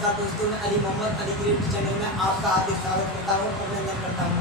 नमस्कार दोस्तों, मैं अली मोहम्मद अली क्रिएटिव चैनल में आपका हार्दिक स्वागत करता हूँ, अभिनंदन करता हूँ।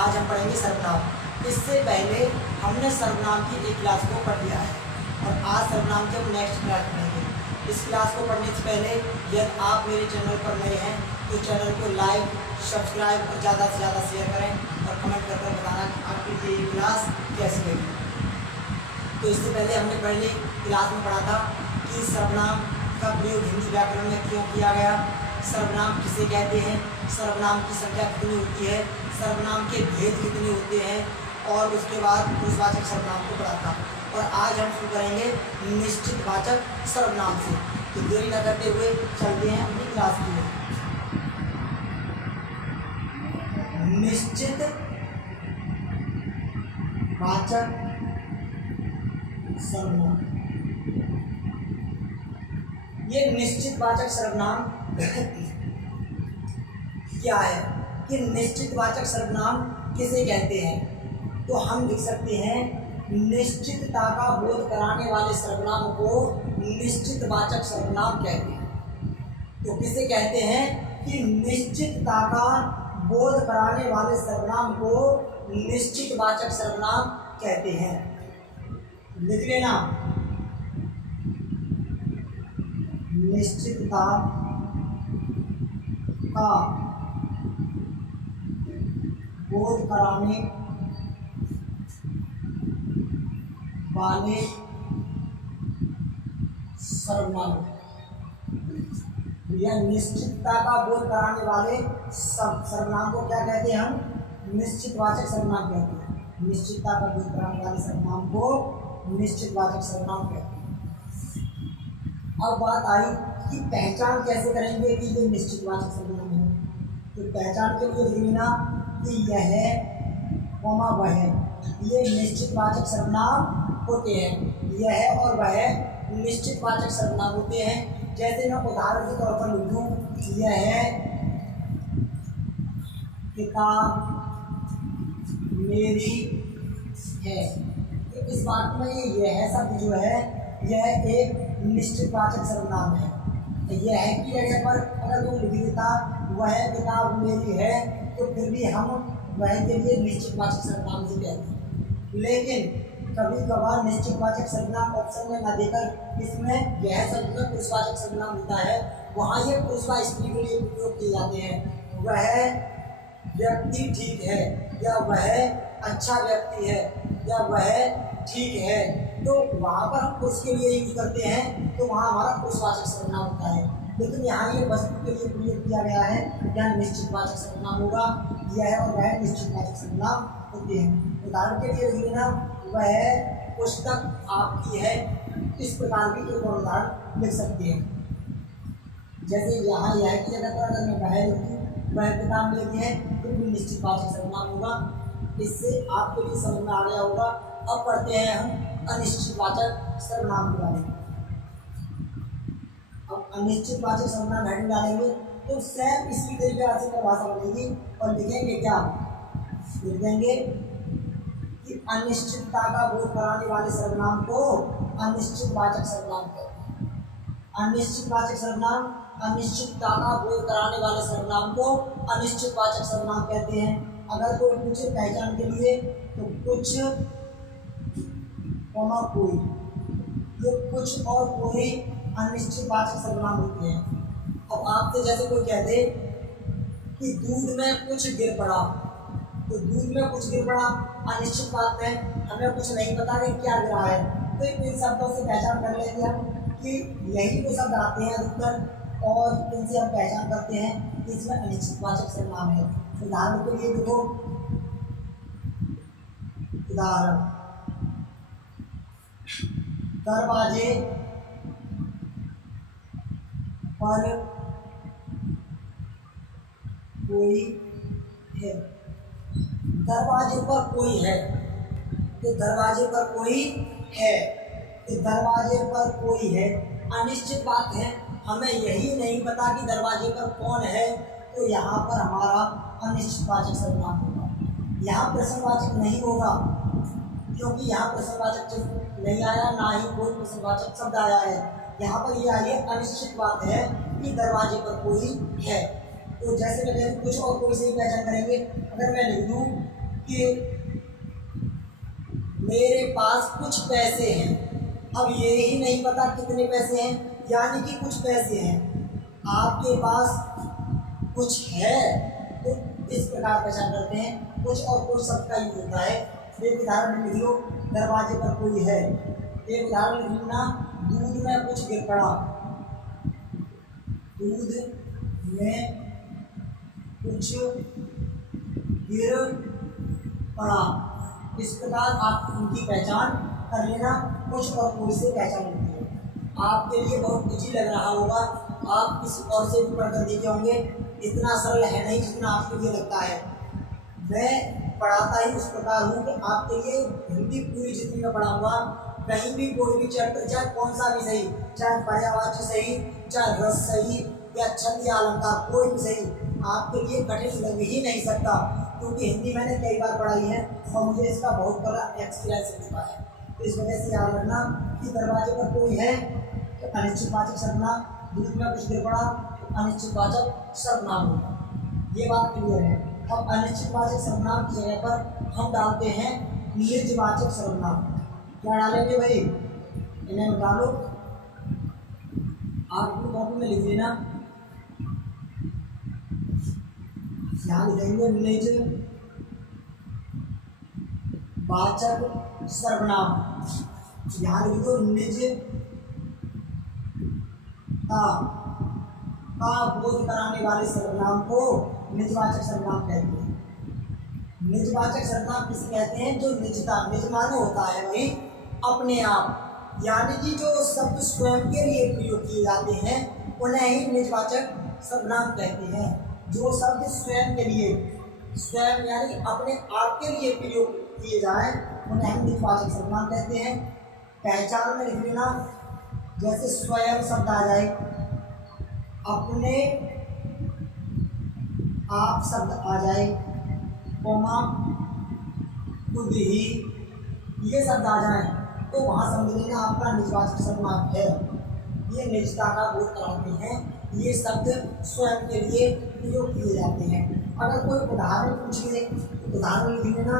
आज हम पढ़ेंगे सर्वनाम। इससे पहले हमने सर्वनाम की एक क्लास को पढ़ लिया है और आज सर्वनाम की हम नेक्स्ट क्लास पढ़ेंगे। इस क्लास को पढ़ने से पहले यदि आप मेरे चैनल पर नए हैं तो चैनल को लाइक, सब्सक्राइब और ज़्यादा से ज़्यादा शेयर करें और कमेंट कर बताना कि आपकी ये क्लास कैसी लगी। तो इससे पहले हमने पहले क्लास में पढ़ा था कि सर्वनाम का प्रयोग हिंदी व्याकरण में क्यों किया गया, सर्वनाम किसे कहते हैं, सर्वनाम की संख्या कितनी होती है, सर्वनाम के भेद कितने होते हैं और उसके बाद पुरुषवाचक सर्वनाम को पढ़ा था। और आज हम शुरू करेंगे निश्चितवाचक सर्वनाम से। तो देरी न करते हुए चलते हैं अपनी क्लास की ओर। निश्चितवाचक सर्वनाम। ये निश्चितवाचक सर्वनाम क्या है कि निश्चितवाचक सर्वनाम किसे कहते हैं? तो हम लिख सकते हैं निश्चितता का बोध कराने वाले सर्वनाम को निश्चितवाचक सर्वनाम कहते हैं। तो किसे कहते हैं कि निश्चितता का बोध कराने वाले सर्वनाम को निश्चितवाचक सर्वनाम कहते हैं। लिख लेना, निश्चितता का बोध कराने वाले सर्वनाम या निश्चितता का बोध कराने वाले सर्वनाम को क्या कहते हैं? हम निश्चितवाचक सर्वनाम कहते हैं। निश्चितता का बोध कराने वाले सर्वनाम को निश्चितवाचक सर्वनाम कहते हैं। अब बात आई कि पहचान कैसे करेंगे कि ये निश्चितवाचक सर्वनाम है। तो पहचान के लिए लिख लेना कि यह कोमा वह, ये निश्चितवाचक सर्वनाम होते हैं। यह और वह निश्चितवाचक सर्वनाम होते हैं। जैसे मैं उदाहरण के तौर पर लिखूं, यह किताब मेरी है। तो इस बात में यह शब्द जो है यह एक निश्चितवाचक सर्वनाम है। यह की जगह पर अगर कोई लिख देता वह किताब मेरी है तो फिर भी हम वह के लिए निश्चितवाचक सर्वनाम ही कहते हैं। लेकिन कभी कभार निश्चितवाचक सर्वनाम ऑप्शन में न देकर इसमें यह शब्द में पुरुषवाचक सर्वनाम होता है, वहाँ ये पुरुष व स्त्री के लिए उपयोग किए जाते हैं। वह व्यक्ति ठीक है या वह अच्छा व्यक्ति है या वह ठीक है, तो वहाँ पर हम पुरुष के लिए यूज करते हैं, तो वहाँ हमारा पुरुषवाचक सर्वनाम होता है। लेकिन यहाँ ये वस्तु के लिए प्रयोग किया गया है, यहाँ निश्चितवाचक सर्वनाम होगा। यह और वह निश्चितवाचक सर्वनाम होते हैं। उदाहरण के लिए लेना, वह पुस्तक आपकी है। इस प्रकार भी एक और उदाहरण लिख सकते हैं। जैसे यहाँ यह की जगह पर अगर मैं वह लिखूँ, वह किताब मेरी है, तो भी निश्चितवाचक सर्वनाम होगा। इससे आपको भी समझ में आ गया होगा। अब पढ़ते हैं हम अनिश्चितवाचक सर्वनाम के बारे में। अब अनिश्चितवाचक सर्वनाम हेडिंग डालेंगे तो सेम इसी तरीके से परिभाषा बनेगी और लिखेंगे क्या? लिख देंगे कि अनिश्चितता का बोध कराने वाले सर्वनाम को अनिश्चितवाचक सर्वनाम कहते हैं। अनिश्चितवाचक सर्वनाम अनिश्चितता का बोध कराने वाले सर्वनाम को अनिश्चितवाचक सर्वनाम कहते हैं। अगर कोई पूछे पहचान के लिए तो कुछ कोमा कोई, ये कुछ और कोई अनिश्चितवाचक सर्वनाम होते हैं। अब आपसे जैसे कोई कह दे कि दूध में कुछ गिर पड़ा, तो दूध में कुछ गिर पड़ा अनिश्चित बात है, हमें कुछ नहीं पता कि क्या गिरा है। तो इन शब्दों से पहचान कर लेंगे हम कि यही वो शब्द आते हैं अधिकतर और इनसे हम पहचान करते हैं कि इसमें अनिश्चितवाचक सर्वनाम है। उदाहरण के लिए देखो, उदाहरण दरवाजे पर कोई है। दरवाजे पर कोई है, तो दरवाजे पर कोई है, तो दरवाजे पर कोई है अनिश्चित बात है। हमें यही नहीं पता कि दरवाजे पर कौन है, तो यहाँ पर हमारा अनिश्चितवाचक सर्वनाम होगा। यहाँ प्रश्नवाचक नहीं होगा क्योंकि यहाँ प्रश्नवाचक नहीं आया, ना ही कोई प्रश्नवाचक शब्द आया है। यहाँ पर ये आई है अनिश्चित बात है कि दरवाजे पर कोई है। तो जैसे मैं कहूँ कुछ और कोई से ही पहचान करेंगे। अगर मैं लिख दूँ कि मेरे पास कुछ पैसे हैं, अब ये ही नहीं पता कितने पैसे हैं, यानी कि कुछ पैसे हैं। आपके पास कुछ है, तो इस प्रकार पहचान करते हैं। कुछ और कोई शब्द का यूज होता है। एक उदाहरण में लिख लो, दरवाजे पर कोई है। एक उदाहरण लिख लो ना, दूध में कुछ गिर पड़ा। दूध में कुछ गिर पड़ा। इस प्रकार आप उनकी पहचान कर लेना। कुछ और कोई से पहचान होती है। आपके लिए बहुत इजी लग रहा होगा, आप किसी और से भी पढ़कर देखे होंगे। इतना सरल है नहीं जितना आपके लिए लगता है। मैं पढ़ाता ही उस प्रकार हूँ कि आपके लिए हिंदी पूरी जितनी मैं पढ़ाऊँगा, कहीं भी कोई भी चैप्टर, चाहे कौन सा भी सही, चाहे पर्यायवाची सही, चाहे रस सही या छंद या अलंकार, कोई भी सही, आपके लिए कठिन लग ही नहीं सकता, क्योंकि हिंदी मैंने कई बार पढ़ाई है और मुझे इसका बहुत बड़ा एक्सपीरियंस मिला है। तो इस वजह से याद रखना कि दरवाजे पर कोई है तो अनिश्चितवाचक सर्वनाम, दूध में कुछ गिर पड़ा तो अनिश्चितवाचक सर्वनाम होगा। ये बात क्लियर है। अब अनिश्चितवाचक सर्वनाम की जगह पर हम डालते हैं निर्जवाचक सर्वनाम। क्या डालेंगे भाई? इन्हें डालो, आप अपनी कॉपी में लिख लेना। यहाँ लिखेंगे निर्जवाचक सर्वनाम। यहाँ लिख दो का बोध कराने वाले सर्वनाम को निजवाचक सर्वनाम कहते हैं। निजवाचक सर्वनाम किसे कहते हैं? जो निजता, निज माने होता है वही अपने आप, यानी कि जो शब्द स्वयं के लिए प्रयोग किए जाते हैं उन्हें ही निजवाचक सर्वनाम कहते हैं। जो शब्द स्वयं के लिए, स्वयं यानी अपने आप के लिए प्रयोग किए जाए उन्हें हम निजवाचक सर्वनाम कहते हैं। पहचान में लिख लेना, जैसे स्वयं शब्द आ जाए, अपने आप शब्द आ जाए, कोमा खुद ही, ये शब्द आ जाए तो वहाँ समझ लेना आपका निजवाचक सर्वनाम है। ये निजता का बोध कराते हैं। ये शब्द स्वयं के लिए प्रयोग किए जाते हैं। अगर कोई उदाहरण पूछ ले, उदाहरण लिख लेना।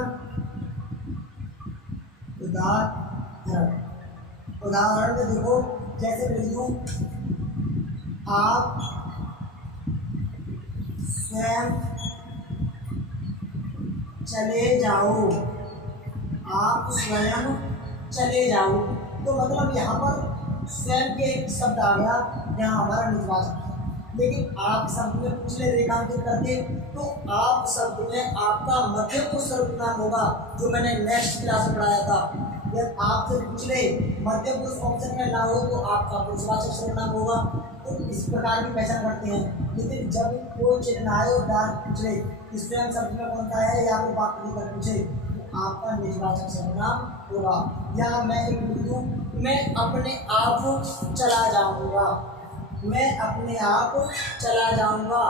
उदाहरण में देखो, जैसे लिख दूँ, आप स्वयं चले जाओ, आप स्वयं चले जाओ, तो मतलब यहाँ पर स्वयं के एक शब्द आ गया, यहाँ हमारा निजवाचक है। लेकिन आप शब्द में पूछ ले रेखांकित करके, तो आप शब्द में आपका मध्यम पुरुष सर्वनाम होगा, जो मैंने नेक्स्ट क्लास में पढ़ाया था। जब आपसे पूछ ले मध्यम पुरुष ऑप्शन में ना हो तो आपका पुरुषवाचक सर्वनाम होगा। तो इस प्रकार की पहचान करते हैं। लेकिन जब कोई चिन्ह आए और डायरेक्ट पूछ ले कि स्वयं शब्द में कौन सा है, या फिर वाक्य लिखकर पूछे, तो आपका निजवाचक सर्वनाम होगा। या मैं एक लिख दूँ, मैं अपने आप चला जाऊँगा, मैं अपने आप चला जाऊँगा।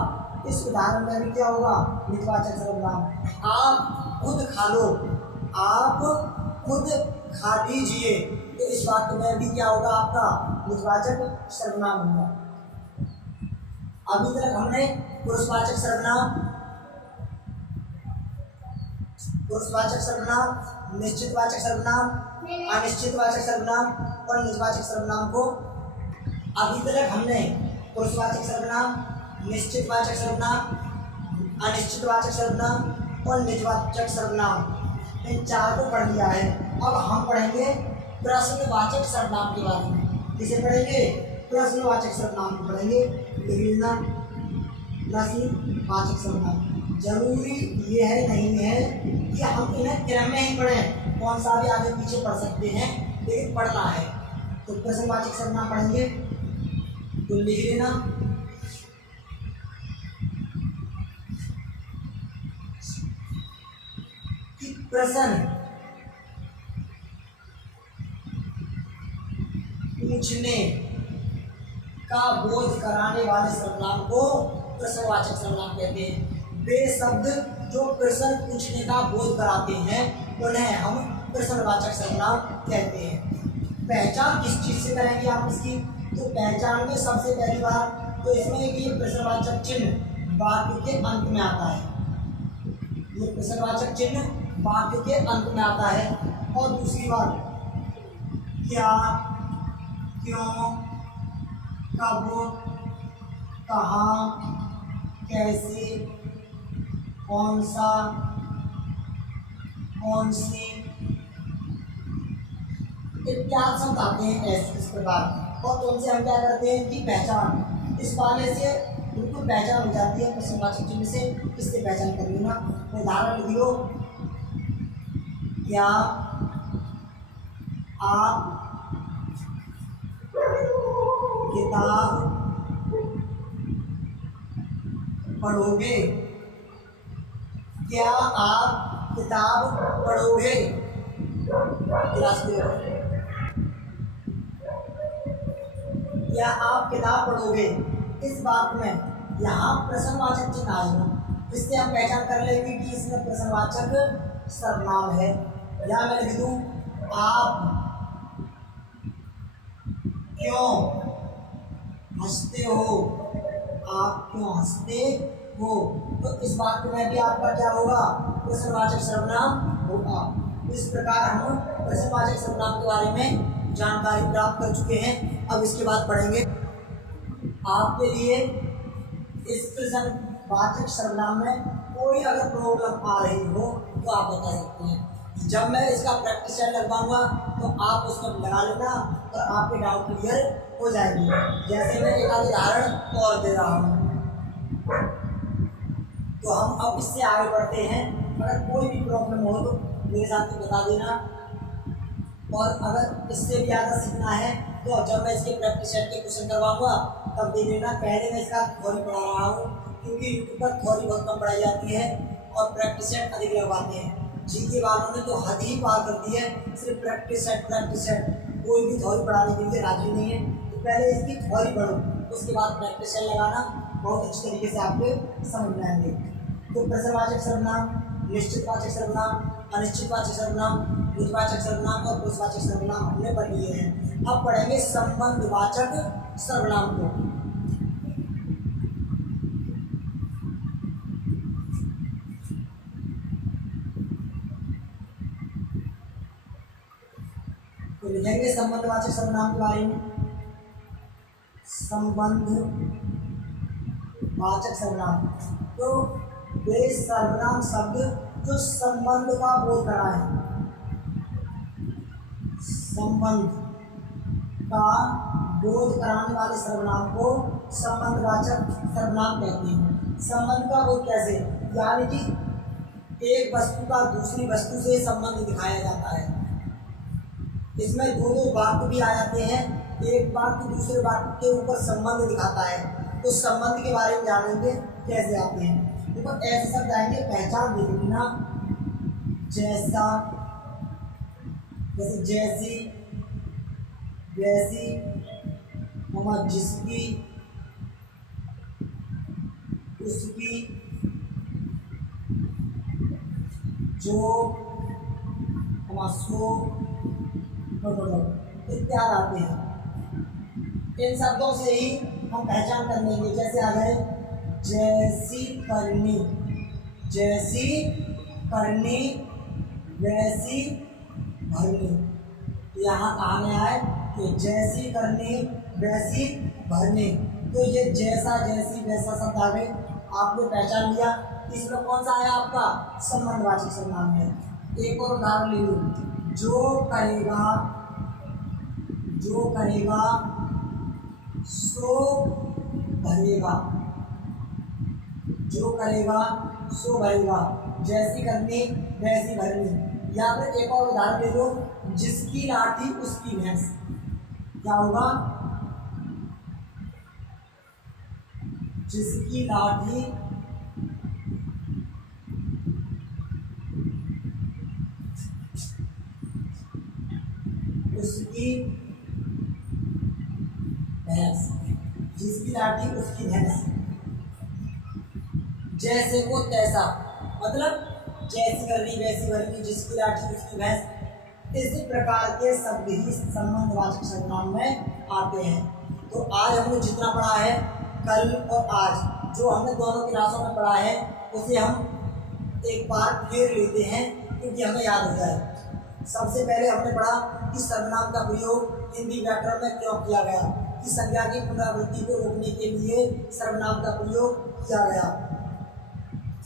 इस उदाहरण में भी क्या होगा? निजवाचक सर्वनाम। आप खुद खा लो, आप खुद खा लीजिए, तो इस वाक्य में भी क्या होगा? आपका निजवाचक सर्वनाम होगा। अभी तक हमने पुरुषवाचक सर्वनाम, पुरुषवाचक सर्वनाम, निश्चितवाचक सर्वनाम, अनिश्चितवाचक सर्वनाम और निजवाचक सर्वनाम को, अभी तक हमने पुरुषवाचक सर्वनाम, निश्चितवाचक सर्वनाम, अनिश्चितवाचक सर्वनाम और निजवाचक सर्वनाम, इन चार को पढ़ लिया है। अब हम पढ़ेंगे प्रश्नवाचक सर्वनाम के बारे में। किसे पढ़ेंगे? प्रश्नवाचक सर्वनाम को पढ़ेंगे। लिख लेना, प्रश्नवाचक सर्वनाम। जरूरी ये है नहीं है कि हम इन्हें क्रम में ही पढ़ें, कौन सा भी आगे पीछे पढ़ सकते हैं, लेकिन पढ़ना है। तो प्रश्नवाचक सर्वनाम पढ़ेंगे, तो लिख लेना, कि प्रश्न पूछने का बोध कराने वाले सर्वनाम को प्रश्नवाचक सर्वनाम कहते हैं। वे शब्द जो प्रश्न पूछने का बोध कराते हैं उन्हें हम प्रश्नवाचक सर्वनाम कहते हैं। पहचान किस चीज़ से करेंगे आप इसकी? तो पहचान में सबसे पहली बात तो इसमें ये प्रश्नवाचक चिन्ह वाक्य के अंत में आता है। ये प्रश्नवाचक चिन्ह वाक्य के अंत में आता है। और दूसरी बात, क्या, क्यों, कब, कहाँ, कैसे, कौन सा, कौन सी इत्यादि शब्द आते हैं ऐसे इस प्रकार। और उनसे हम क्या करते हैं कि पहचान, इस वाले से बिल्कुल पहचान हो जाती है प्रश्नवाचक चिन्ह से, इससे पहचान कर लेना। उदाहरण लिख लो, क्या आप किताब पढ़ोगे? क्या आप किताब पढ़ोगे? क्या आप किताब पढ़ोगे? इस बात में यहाँ प्रश्नवाचक चिन्ह आएगा, इससे हम पहचान कर लेंगे कि इसमें प्रश्नवाचक सर्वनाम है। या मैं लिख दूँ, आप क्यों हंसते हो? आप क्यों हंसते हो? तो इस बात में भी आपका क्या होगा? प्रश्नवाचक सर्वनाम होगा। इस प्रकार हम प्रश्नवाचक सर्वनाम के बारे में जानकारी प्राप्त कर चुके हैं। अब इसके बाद पढ़ेंगे। आपके लिए इस प्रश्नवाचक सर्वनाम में कोई अगर प्रॉब्लम आ रही हो तो आप बता सकते हैं। जब मैं इसका प्रैक्टिस सेट लगवाऊंगा तो आप उसको लगा लेना और आपके डाउट क्लियर हो जाएंगे। जैसे मैं एक उदाहरण और दे रहा हूँ, तो हम अब इससे आगे बढ़ते हैं। अगर कोई भी प्रॉब्लम हो तो मेरे साथ में बता देना। और अगर इससे भी ज़्यादा सीखना है तो जब मैं इसके प्रैक्टिस सेट के क्वेश्चन करवाऊंगा तब देख लेना। पहले मैं इसका थ्योरी पढ़ा रहा हूँ, क्योंकि यूट्यूब पर थ्योरी बहुत कम पढ़ाई जाती है और प्रैक्टिस सेट अधिक लगवाते हैं। जीके वालों ने तो हद ही पार कर दी है, सिर्फ प्रैक्टिस सेट कोई भी थ्योरी पढ़ाने के लिए राजी नहीं है। तो पहले इसकी थ्योरी पढ़ो, उसके बाद प्रैक्टिस सेट लगाना, बहुत अच्छी तरीके से आपके समझ में आएंगे। तो प्रश्नवाचक सर्वनाम, निश्चितवाचक सर्वनाम, अनिश्चितवाचक सर्वनाम, द्विवाचक सर्वनाम और पुरुषवाचक सर्वनाम हमने पढ़ लिए हैं। अब पढ़ेंगे संबंधवाचक सर्वनाम को। तो लिखेंगे संबंधवाचक सर्वनाम के बारे में। संबंधवाचक सर्वनाम तो वे सर्वनाम शब्द जो संबंध का बोध करा है, संबंध का बोध कराने वाले सर्वनाम को संबंधवाचक सर्वनाम कहते हैं। संबंध का बोध कैसे? यानी कि एक वस्तु का दूसरी वस्तु से संबंध दिखाया जाता है। इसमें दो वाक्य भी आ जाते हैं, एक वाक्य दूसरे वाक्य के ऊपर संबंध दिखाता है। तो संबंध के बारे में जानेंगे कैसे आते हैं। देखो ऐसे शब्द आएंगे, पहचान देख लेना। जैसा, जैसे जैसी, वैसी, जिसकी, उसकी, जो, सो, इत्यादि आते हैं। इन शब्दों से ही हम पहचान कर लेंगे। जैसे आ गए जैसी करनी, जैसी करनी, वैसी भरनी। यहाँ कहा गया है कि जैसी करनी, वैसी भरनी। तो ये जैसा, जैसी, वैसा शब्द आ गए, आपने पहचान लिया। इसमें कौन सा है? आपका संबंधवाचक सर्वनाम है। एक और उदाहरण ले लो, जो करेगा, जो करेगा सो भरेगा, जो करेगा सो भरेगा। जैसी करनी, वैसी भरनी। यहाँ पर एक और उदाहरण ले लो, जिसकी लाठी उसकी भैंस। क्या होगा? जिसकी लाठी उसकी भैंस, जिसकी लाठी उसकी भैंस। जैसे को तैसा, मतलब जैसी करनी, वैसी भरनी, जिसकी लाठी उसकी भैंस। इसी प्रकार के शब्द ही संबंधवाचक सर्वनाम में आते हैं। तो आज हमने जितना पढ़ा है कल और आज जो हमने दोनों क्लासों में पढ़ा है उसे हम एक बार फिर लेते हैं क्योंकि हमें याद हो जाए। सबसे पहले हमने पढ़ा कि सर्वनाम का प्रयोग हिंदी व्याकरण में क्यों किया गया, कि संज्ञा की पुनरावृत्ति को रोकने के लिए सर्वनाम का प्रयोग किया गया।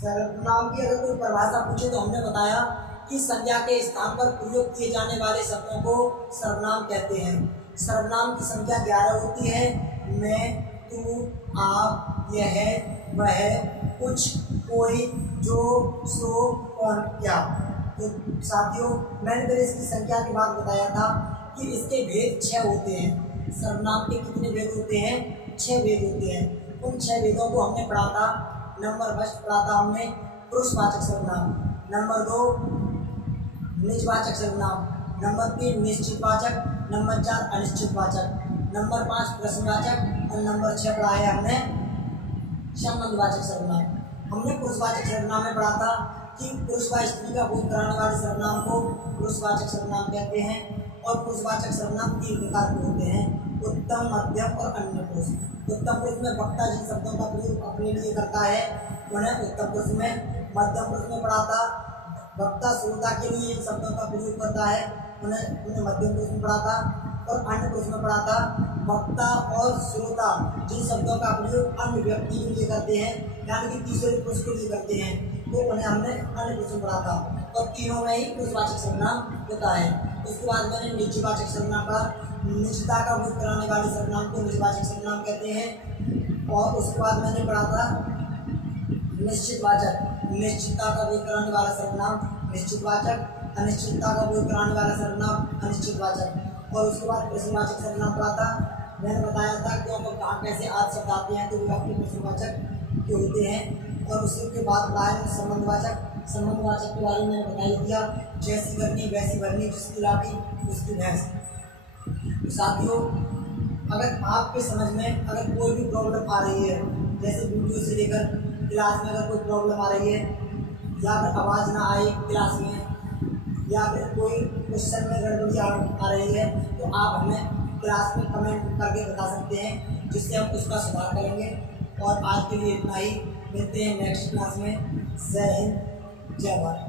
सर्वनाम की अगर कोई परिभाषा पूछे तो हमने बताया कि संज्ञा के स्थान पर प्रयोग किए जाने वाले शब्दों को सर्वनाम कहते हैं। सर्वनाम की संख्या 11 होती है। मैं, तू, आप, यह, वह, कुछ, कोई, जो, सो, कौन, क्या। तो साथियों मैंने पहले इसकी संख्या की बात बताया था कि इसके भेद 6 होते हैं। सर्वनाम के कितने भेद होते हैं? 6 भेद होते हैं। उन 6 भेदों को हमने पढ़ा था। नंबर फर्स्ट पढ़ा था हमने पुरुषवाचक सर्वनाम, नंबर 2 निजवाचक सर्वनाम, नंबर 3 निश्चितवाचक, नंबर 4 अनिश्चितवाचक, नंबर 5 प्रश्नवाचक और नंबर 6 पढ़ा है हमने संबंधवाचक सर्वनाम। हमने पुरुषवाचक सर्वनाम में पढ़ा था कि पुरुष व स्त्री का बोध कराने वाले सर्वनाम को पुरुषवाचक सर्वनाम कहते हैं। और पुरुषवाचक सर्वनाम 3 प्रकार के होते हैं, उत्तम, मध्यम और अन्य पुरुष। उत्तम पुरुष में वक्ता जिन शब्दों का प्रयोग अपने लिए करता है उन्हें उत्तम पुरुष में, मध्यम पुरुष में पढ़ा था वक्ता श्रोता के लिए इन शब्दों का प्रयोग करता है उन्हें मध्यम पुरुष में पढ़ा था। और अन्य पुरुष में पढ़ा था वक्ता और श्रोता जिन शब्दों का प्रयोग अन्य व्यक्ति के लिए करते हैं यानी कि तीसरे पुरुष के लिए करते हैं तो उन्हें हमने अन्य पुरुष में पढ़ा था। और तीनों में ही पुरुषवाचक सर्वनाम होता है। उसके बाद मैंने निजवाचक सर्वनाम पढ़ा। निजता का बोध कराने वाले सर्वनाम को निजवाचक सर्वनाम कहते हैं। और उसके बाद मैंने पढ़ा था निश्चितवाचक, निश्चितता का बोध कराने वाला सर्वनाम निश्चितवाचक, अनिश्चितता का बोध कराने वाला सर्वनाम अनिश्चितवाचक। और उसके बाद प्रश्नवाचक सर्वनाम पढ़ा था। मैंने बताया था क्यों तो कहाँ कैसे आज शब्द आते हैं तो वे अपने प्रश्नवाचक के होते हैं। और उसके बाद पढ़ा है संबंधवाचक। संबंधवाचक के बारे में मैंने बता ही दिया, जैसी करनी वैसी भरनी, जिसकी लाठी उसकी भैंस। तो साथियों अगर आपके समझ में अगर कोई भी प्रॉब्लम आ रही है, जैसे वीडियो से लेकर क्लास में अगर कोई प्रॉब्लम आ रही है या फिर आवाज़ ना आए क्लास में या फिर कोई क्वेश्चन में गड़बड़ी आ रही है तो आप हमें क्लास में कमेंट करके बता सकते हैं जिससे हम उसका सुधार करेंगे। और आज के लिए इतना ही, मिलते हैं नेक्स्ट क्लास में। जय हिंद, जय भारत।